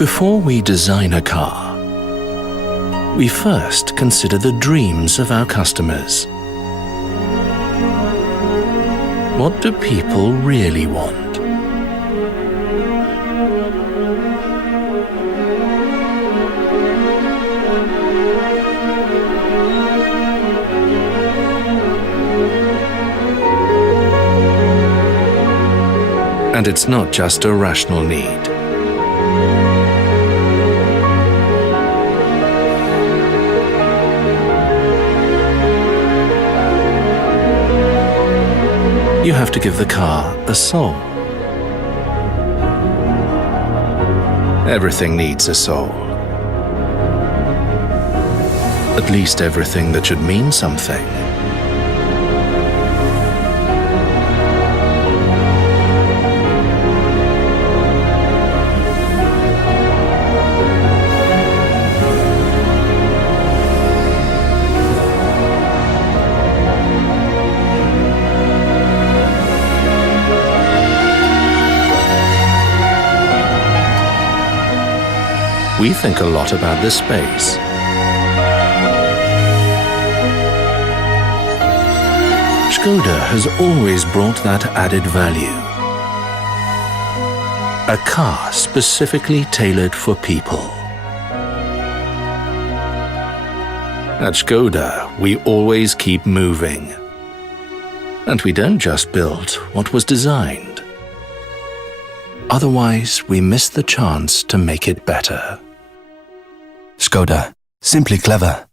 Before we design a car, we first consider the dreams of our customers. What do people really want? And it's not just a rational need. You have to give the car a soul. Everything needs a soul. At least everything that should mean something. We think a lot about the space. Škoda has always brought that added value. A car specifically tailored for people. At Škoda, we always keep moving. And we don't just build what was designed. Otherwise, we miss the chance to make it better. Škoda. Simply clever.